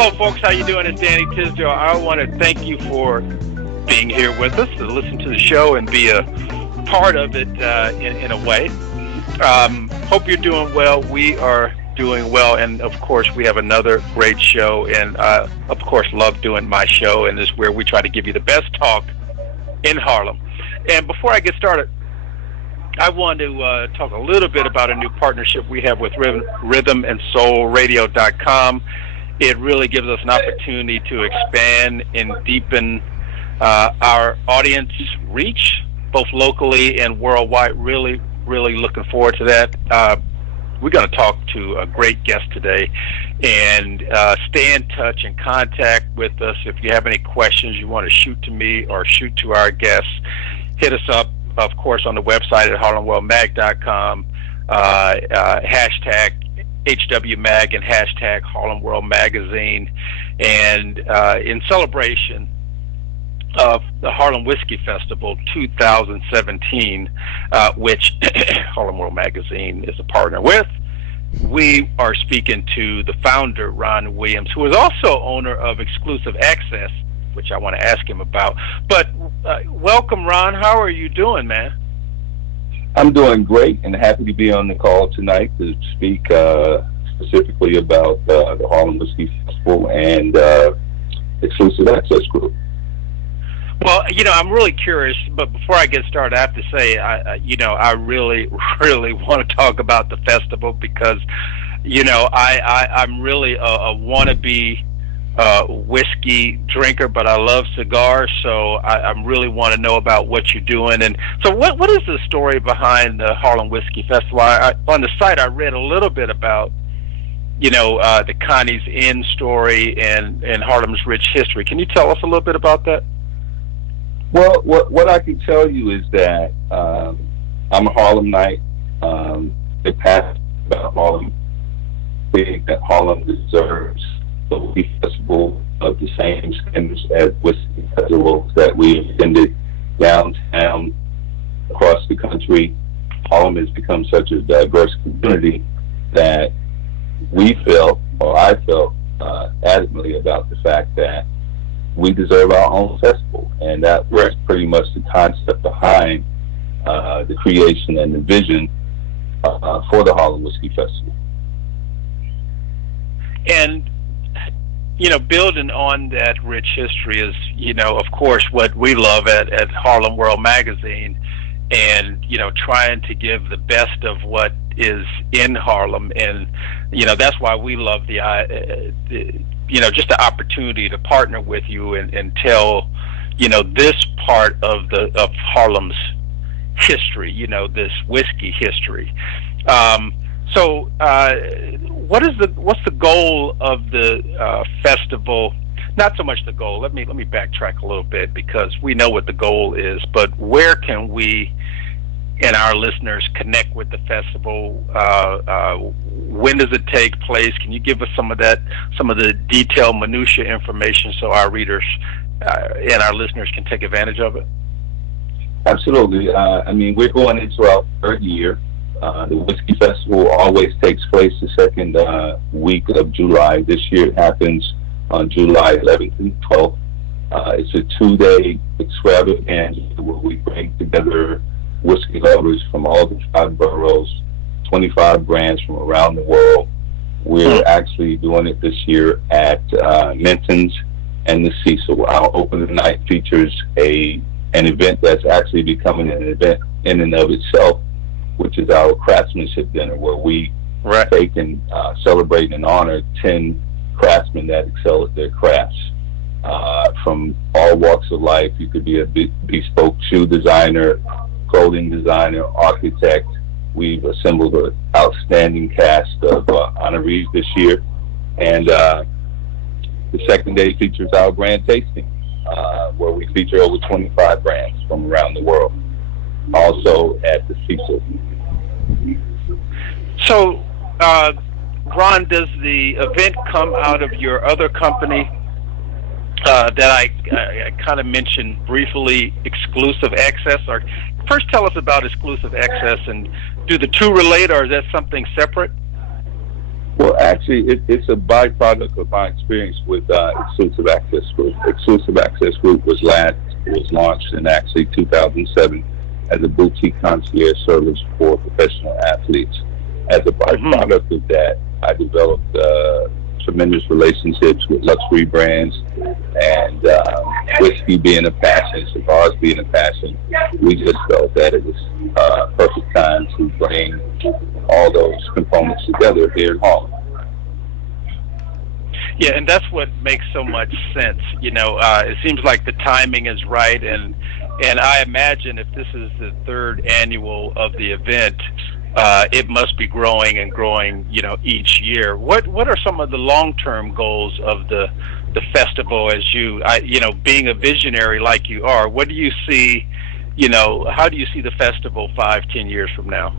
Hello, folks. How you doing? It's Danny Tisdale. I want to thank you for being here with us to listen to the show and be a part of it in a way. Hope you're doing well. We are doing well, and of course, we have another great show. And of course, love doing my show, and this is where we try to give you the best talk in Harlem. And before I get started, I want to talk a little bit about a new partnership we have with rhythmandsoulradio.com. It really gives us an opportunity to expand and deepen our audience reach, both locally and worldwide. Really, really looking forward to that. We're going to talk to a great guest today, and stay in touch and contact with us. If you have any questions you want to shoot to me or shoot to our guests, hit us up, of course, on the website at harlemworldmag.com, hashtag HWMag and hashtag Harlem World Magazine. And in celebration of the Harlem Whiskey Festival 2017, which Harlem World Magazine is a partner with, we are speaking to the founder, Ron Williams, who is also owner of Exclusive Access, which I want to ask him about. But welcome, Ron. How are you doing, man? I'm doing great and happy to be on the call tonight to speak specifically about the Harlem Whiskey Festival and Exclusive Access Group. Well, I'm really curious, but before I get started, I have to say, I really, really want to talk about the festival because, I'm really a wannabe whiskey drinker, but I love cigars, so I really want to know about what you're doing. And so what is the story behind the Harlem Whiskey Festival? On the site, I read a little bit about, the Connie's Inn story and Harlem's rich history. Can you tell us a little bit about that? Well, what I can tell you is that I'm a Harlemite. The past about Harlem, big that Harlem deserves the Whiskey Festival of the same standards as whiskey festivals that we attended downtown across the country. Harlem has become such a diverse community that we felt, or I felt adamantly about the fact that we deserve our own festival, and that was pretty much the concept behind the creation and the vision for the Harlem Whiskey Festival. And building on that rich history is, of course, what we love at Harlem World Magazine, and trying to give the best of what is in Harlem, and that's why we love the just the opportunity to partner with you and tell this part of Harlem's history, this whiskey history. So what's the goal of the festival? Not so much the goal. Let me backtrack a little bit, because we know what the goal is, but where can we and our listeners connect with the festival? When does it take place? Can you give us some of the detailed minutia information so our readers and our listeners can take advantage of it? Absolutely. We're going into our third year. The Whiskey Festival always takes place the second week of July. This year it happens on July 11th and 12th. It's a 2-day extravaganza where we bring together whiskey lovers from all the 5 boroughs, 25 brands from around the world. We're actually doing it this year at Minton's and the Cecil. Our opening night features an event that's actually becoming an event in and of itself, which is our craftsmanship dinner, where we take and celebrate and honor 10 craftsmen that excel at their crafts. From all walks of life. You could be a bespoke shoe designer, clothing designer, architect. We've assembled an outstanding cast of honorees this year. And the second day features our grand tasting, where we feature over 25 brands from around the world, also at the Cecil. So, Ron, does the event come out of your other company that I kind of mentioned briefly, Exclusive Access? Or first tell us about Exclusive Access, and do the two relate, or is that something separate? Well, actually, it's a byproduct of my experience with Exclusive Access Group. Exclusive Access Group was launched in actually 2007 as a boutique concierge service for professional athletes. As a byproduct of that, I developed tremendous relationships with luxury brands, and whiskey being a passion, cigars being a passion. We just felt that it was perfect time to bring all those components together here in Harlem. Yeah, and that's what makes so much sense. It seems like the timing is right, and I imagine if this is the third annual of the event, it must be growing and growing, each year. What are some of the long-term goals of the festival as being a visionary like you are? What do you see, how do you see the festival 5-10 years from now?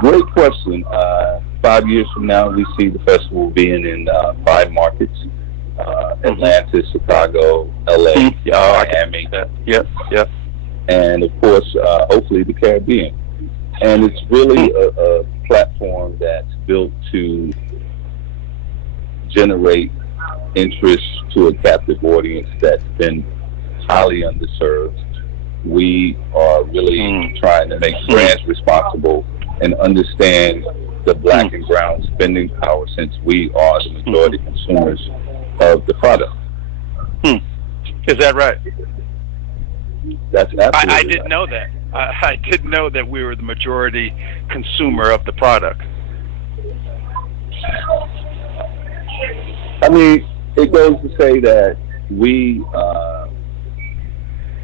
Great question. 5 years from now, we see the festival being in 5 markets: Atlanta, Chicago, LA, Miami. Yep. And of course, hopefully the Caribbean. And it's really a platform that's built to generate interest to a captive audience that's been highly underserved. We are really trying to make brands responsible and understand the black and brown spending power, since we are the majority consumers of the product. Is that right? That's absolutely I didn't know that. I didn't know that we were the majority consumer of the product. I mean, it goes to say that we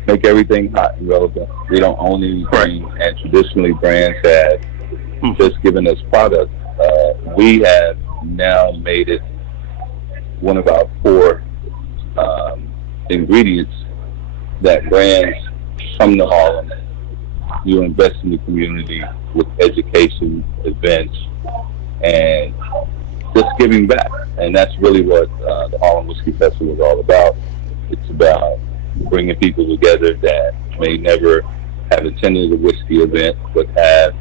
make everything hot and relevant. We don't own anything, and traditionally brands have just given us product. We have now made it one of our core ingredients that brands come to Harlem. You invest in the community with education, events, and just giving back. And that's really what the Harlem Whiskey Festival is all about. It's about bringing people together that may never have attended a whiskey event but have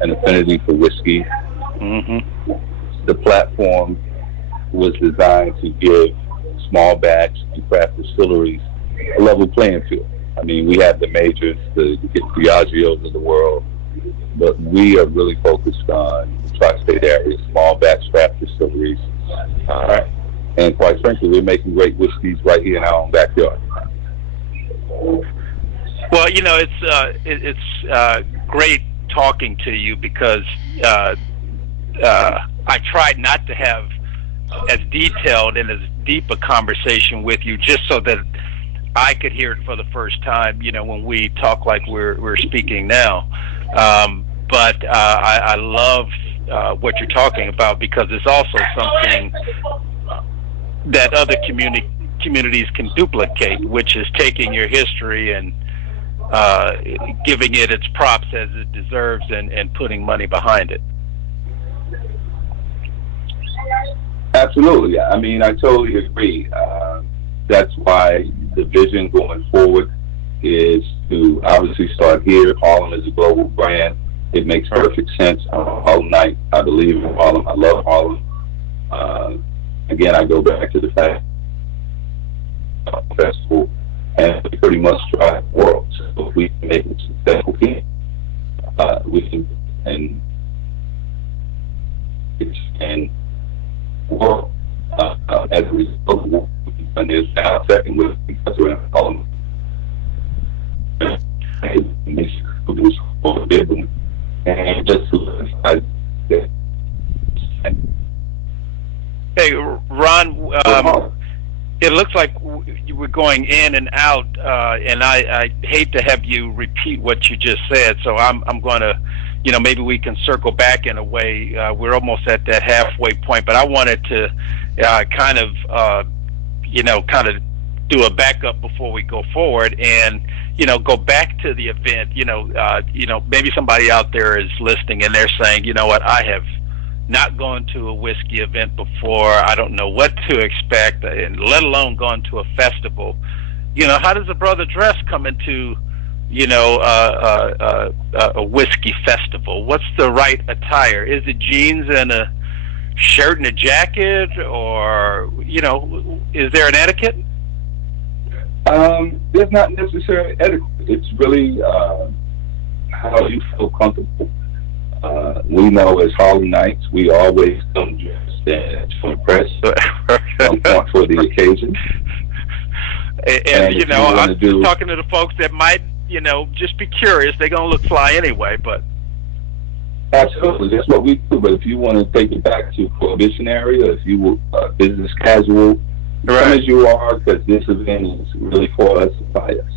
an affinity for whiskey. The platform was designed to give small batch and craft distilleries a level playing field. I mean, we have the majors, the Diageos of the world, but we are really focused on the tri-state area, small batch craft distilleries. And quite frankly, we're making great whiskeys right here in our own backyard. Well, it's great talking to you, because I tried not to have as detailed and as deep a conversation with you, just so that I could hear it for the first time, when we talk like we're speaking now. But I love what you're talking about, because it's also something that other communities can duplicate, which is taking your history and giving it its props as it deserves, and putting money behind it. Absolutely. I mean, I totally agree. That's why the vision going forward is to obviously start here. Harlem is a global brand. It makes perfect sense. I'm a Harlemite. I believe in Harlem. I love Harlem. Again, I go back to the fact festival, and we pretty much drive the world. So if we can make it successful here, we can and world as a result. And there's now second with because we're in Harlem. And just hey, Ron, it looks like you were going in and out, and I hate to have you repeat what you just said, so I'm going to, maybe we can circle back in a way. We're almost at that halfway point, but I wanted to kind of do a backup before we go forward, and go back to the event. Maybe somebody out there is listening and they're saying, you know what, I have not gone to a whiskey event before. I don't know what to expect, and let alone gone to a festival. How does a brother dress come into a whiskey festival? What's the right attire? Is it jeans and shirt and a jacket, or is there an etiquette? There's not necessarily etiquette. It's really how you feel comfortable. We know as Harlem Nights, we always come dressed to impress, on point for the occasion. And I'm just talking to the folks that might, just be curious. They're going to look fly anyway, but. Absolutely, that's what we do. But if you want to take it back to Prohibition area, if you were business casual, right, come as you are, because this event is really for us and by us.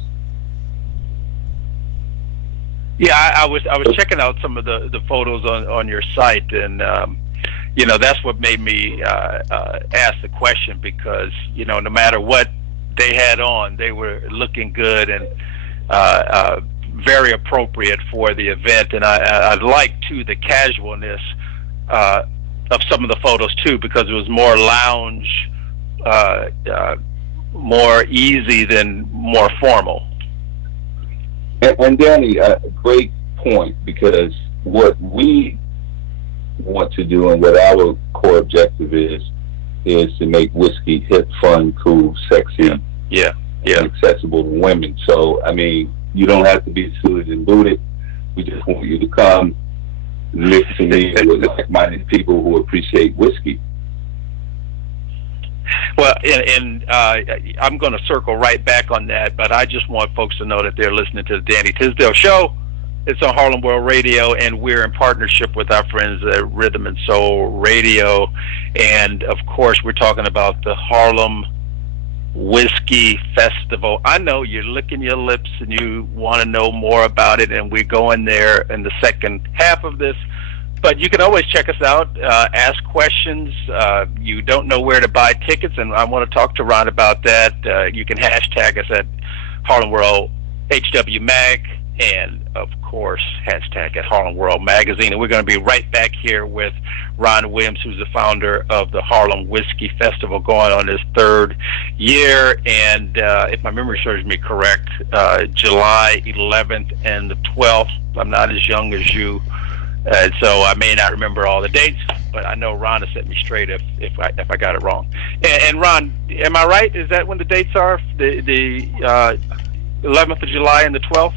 Yeah, I was checking out some of the photos on your site, and that's what made me ask the question, because no matter what they had on, they were looking good and very appropriate for the event. And I like too the casualness of some of the photos too, because it was more lounge, more easy than more formal. And Danny, a great point, because what we want to do and what our core objective is to make whiskey hip, fun, cool, sexy, and accessible to women. So, I mean, you don't have to be suited and booted. We just want you to come mix and mingle with like-minded people who appreciate whiskey. Well, and I'm going to circle right back on that, but I just want folks to know that they're listening to the Danny Tisdale Show. It's on Harlem World Radio, and we're in partnership with our friends at Rhythm and Soul Radio. And, of course, we're talking about the Harlem Whiskey Festival. I know you're licking your lips and you want to know more about it, and we're going there in the second half of this. But you can always check us out, ask questions. You don't know where to buy tickets, and I want to talk to Ron about that. You can hashtag us at Harlem World HW Mag, and of course, hashtag at Harlem World Magazine. And we're going to be right back here with Ron Williams, who's the founder of the Harlem Whiskey Festival, going on his third year. And if my memory serves me correct, July 11th and the 12th. I'm not as young as you, so I may not remember all the dates, but I know Ron has set me straight if I got it wrong. And Ron, am I right? Is that when the dates are? The 11th of July and the 12th?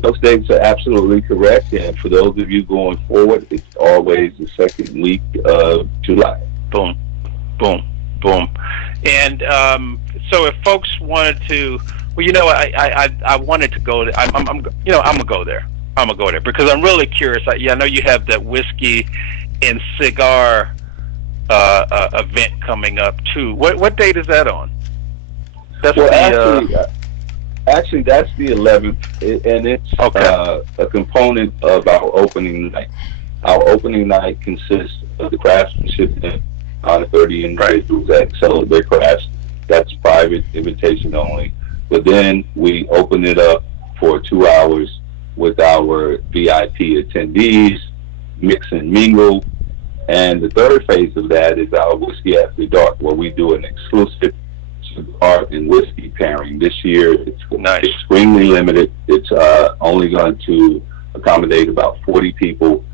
Those dates are absolutely correct, and for those of you going forward, it's always the second week of July. Boom, boom, boom. And so, if folks wanted to, I wanted to go. I'm gonna go there. I'm gonna go there because I'm really curious. I know you have that whiskey and cigar event coming up too. What date is that on? That's Actually, that's the 11th, and it's a component of our opening night. Our opening night consists of the craftsmanship and honor 30 individuals that celebrate their crafts. That's private, invitation only. But then we open it up for 2 hours with our VIP attendees, mix and mingle. And the third phase of that is our Whiskey After Dark, where we do an exclusive cigar and whiskey pairing. This year, it's extremely limited. It's only going to accommodate about 40 people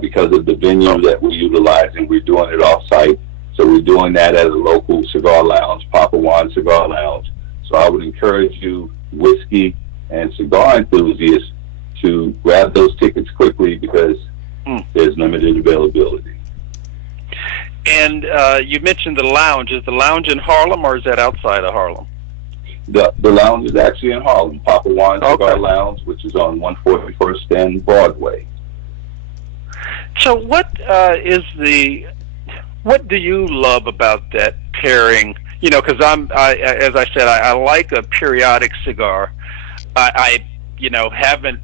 because of the venue that we're utilizing. We're doing it off-site, so we're doing that at a local cigar lounge, Papa Juan Cigar Lounge. So I would encourage you, whiskey and cigar enthusiasts, to grab those tickets quickly because there's limited availability. And you mentioned the lounge. Is the lounge in Harlem, or is that outside of Harlem? The lounge is actually in Harlem, Papa Juan Cigar Lounge, which is on 141st and Broadway. So what do you love about that pairing? Because as I said, I like a periodic cigar. I haven't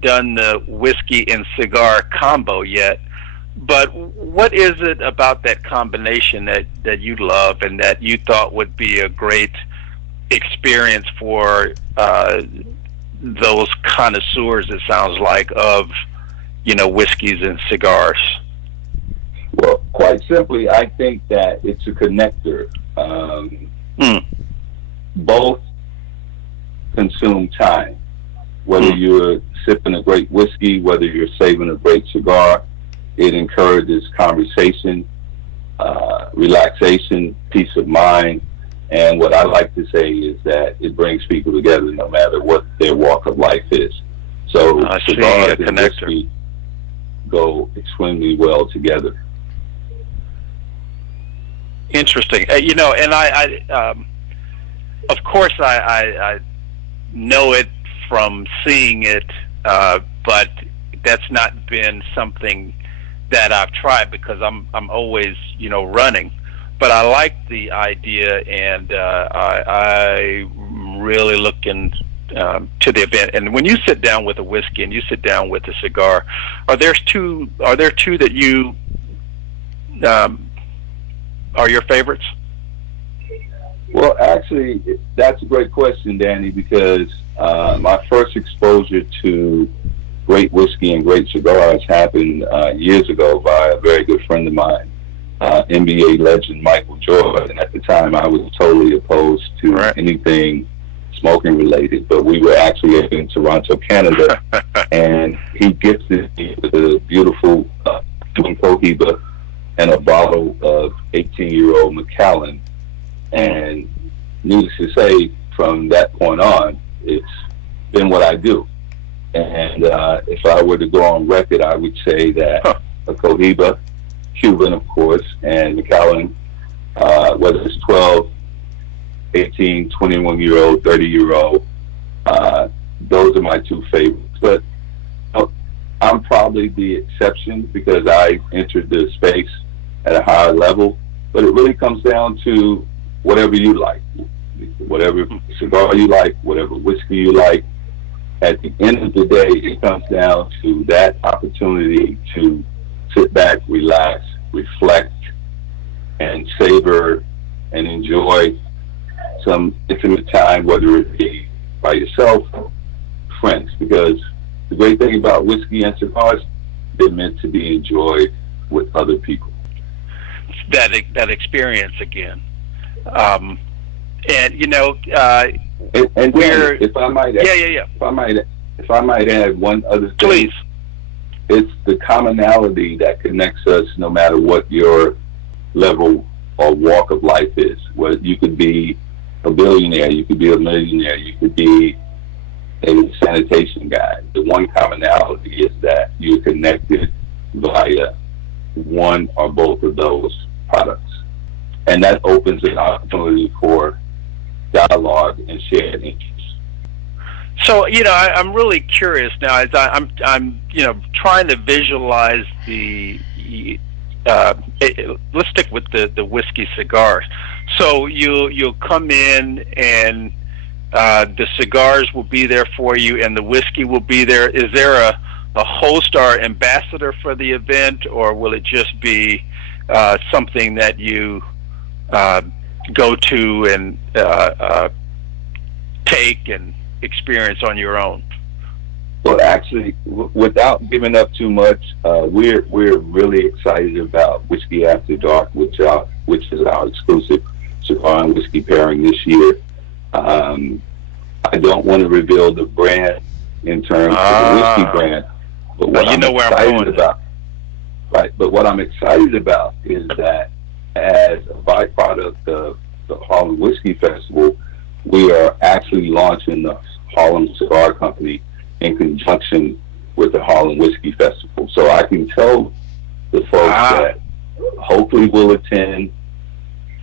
done the whiskey and cigar combo yet. But what is it about that combination that you love and that you thought would be a great experience for those connoisseurs, it sounds like, of, whiskeys and cigars? Well, quite simply, I think that it's a connector. Both consume time. Whether you're sipping a great whiskey, whether you're saving a great cigar, It encourages conversation, relaxation, peace of mind. And what I like to say is that it brings people together no matter what their walk of life is. So cigars and whiskey go extremely well together. Interesting. You know, and I of course, I know it from seeing it, but that's not been something that I've tried because I'm always, you know, running. But I like the idea, and I'm really looking to the event. And when you sit down with a whiskey and you sit down with a cigar, are there two that you are your favorites? Well, actually, that's a great question, Danny, because my first exposure to great whiskey and great cigars happened years ago by a very good friend of mine, NBA legend Michael Jordan. At the time, I was totally opposed to anything smoking related, but we were actually in Toronto, Canada, and he gifted me with a beautiful Cohiba and a bottle of 18-year-old Macallan. And needless to say, from that point on, it's been what I do. And if I were to go on record, I would say that a Cohiba, Cuban, of course, and Macallan, whether it's 12, 18, 21-year-old, 30-year-old, those are my two favorites. But I'm probably the exception because I entered the space at a higher level. But it really comes down to whatever you like, whatever cigar you like, whatever whiskey you like. At the end of the day, it comes down to that opportunity to sit back, relax, reflect, and savor and enjoy some intimate time, whether it be by yourself or friends. Because the great thing about whiskey and cigars, they're meant to be enjoyed with other people. That experience again. And you know, and we're, if I might add, if I might add one other thing, please. It's the commonality that connects us, no matter what your level or walk of life is. Where you could be a billionaire, you could be a millionaire, you could be a sanitation guy. The one commonality is that you're connected via one or both of those products. And that opens an opportunity for dialogue and shared interests. So, you know, I'm really curious now. As I'm, you know, trying to visualize the. Let's stick with the whiskey cigars. So you'll come in and the cigars will be there for you, and the whiskey will be there. Is there a host or ambassador for the event, or will it just be something that you go to and take and experience on your own? Well, actually, without giving up too much, we're really excited about Whiskey After Dark, which is our exclusive cigar and whiskey pairing this year. I don't want to reveal the brand in terms of the whiskey brand, but what I'm excited about, But what I'm excited about is that as a byproduct of the Harlem Whiskey Festival, we are actually launching the Harlem Cigar Company in conjunction with the Harlem Whiskey Festival. So I can tell the folks that hopefully will attend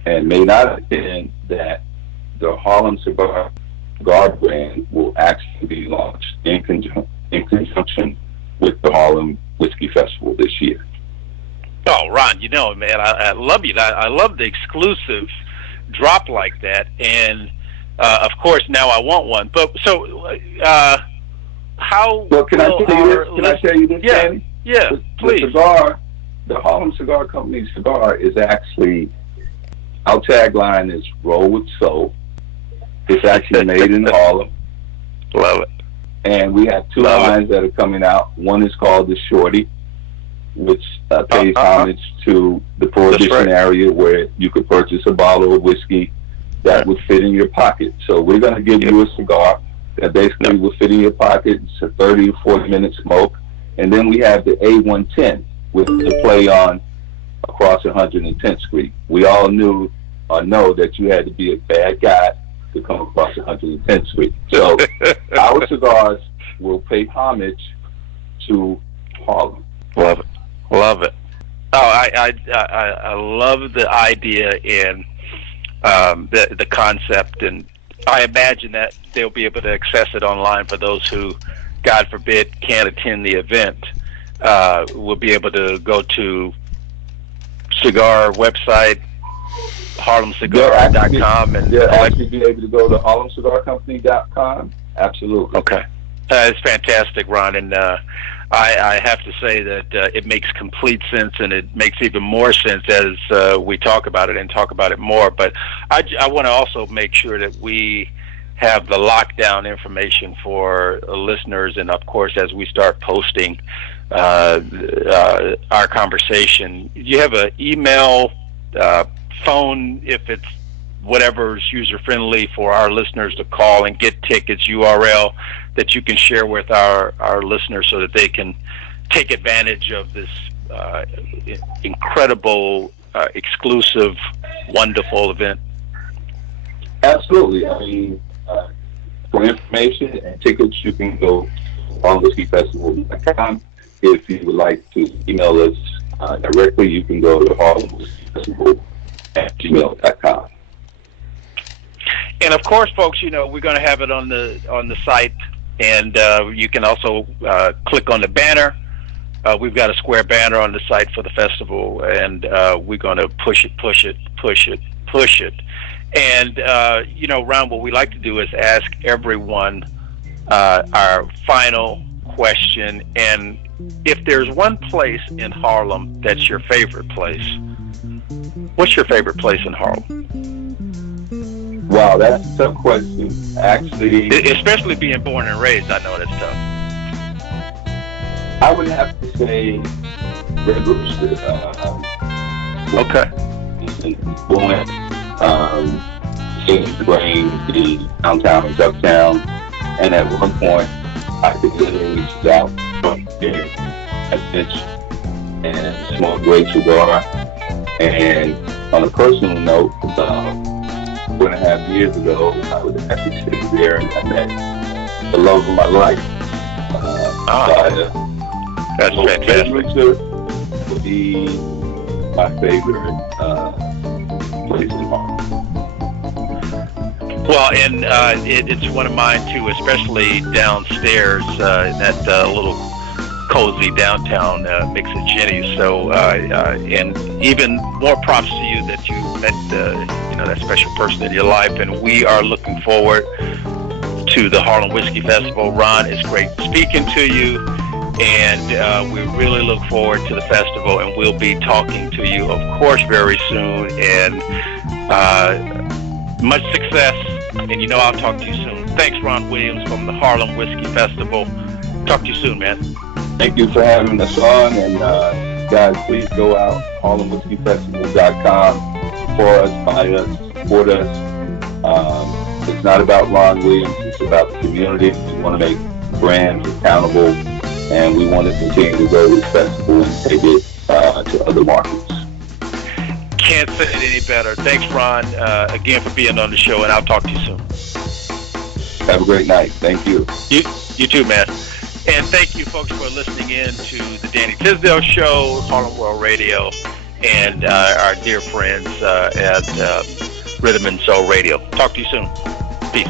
and may not attend that the Harlem Cigar brand will actually be launched in conjunction with the Harlem Whiskey Festival this year. Oh, Ron, you know, man, I love you. I love the exclusive drop like that, and of course now I want one. But so, how? Well, can I tell you this? Yeah, Danny? yeah, please. The Harlem Cigar Company cigar is actually, our tagline is "Roll with Soul." It's actually made in Harlem. Love it. And we have two lines that are coming out. One is called the Shorty, which pays homage to the Prohibition area, where you could purchase a bottle of whiskey that would fit in your pocket. So we're going to give you a cigar that basically will fit in your pocket. It's a 30 to 40 minute smoke. And then we have the A110, with the play on across 110th Street. We all knew or know that you had to be a bad guy to come across 110th Street. So our cigars will pay homage to Harlem. Love it. Love it. Oh, I love the idea and the concept, and I imagine that they'll be able to access it online for those who, God forbid, can't attend the event. We'll be able to go to cigar website, harlemcigar.com, and they'll actually be able to go to harlemcigarcompany.com. Absolutely. Okay. It's fantastic, Ron, and I have to say that it makes complete sense, and it makes even more sense as we talk about it and talk about it more. But I want to also make sure that we have the lockdown information for listeners, and of course, as we start posting our conversation, you have an email, phone, if it's whatever's user-friendly for our listeners to call and get tickets, URL that you can share with our listeners so that they can take advantage of this incredible, exclusive, wonderful event? Absolutely. I mean, for information and tickets, you can go on whiskeyfestival.com. If you would like to email us directly, you can go to harlemwhiskeyfestival@gmail.com. And of course, folks, we're going to have it on the site, and you can also click on the banner. We've got a square banner on the site for the festival, and we're going to push it. And Ron, what we like to do is ask everyone our final question. And if there's one place in Harlem that's your favorite place, what's your favorite place in Harlem? Wow, that's a tough question. Actually, especially being born and raised, I know that's tough. I would have to say Red Rooster. Okay. Seeing the brain, the downtown and uptown, and at one point I could literally sit out from there at bench and smoke a great cigar. And on a personal note, 4.5 years ago, I was actually sitting there and I met the love of my life. That's fantastic. Richard would be my favorite place in Harlem. Well, and it's one of mine too, especially downstairs in that little cozy downtown mix of Jenny's. So, and even more props to you that you met that special person in your life, and we are looking forward to the Harlem Whiskey Festival. Ron, it's great speaking to you, and we really look forward to the festival, and we'll be talking to you, of course, very soon, and much success, and I'll talk to you soon. Thanks, Ron Williams from the Harlem Whiskey Festival. Talk to you soon, man. Thank you for having us on, and guys, please go out, harlemwhiskeyfestival.com, for us, buy us, support us. It's not about Ron Williams, it's about the community. We want to make brands accountable, and we want to continue to go to the festival and take it to other markets. Can't say it any better. Thanks, Ron, again for being on the show, and I'll talk to you soon. Have a great night. Thank you. You too, man. And thank you, folks, for listening in to the Danny Tisdale Show, Harlem World Radio, and our dear friends at Rhythm and Soul Radio. Talk to you soon. Peace.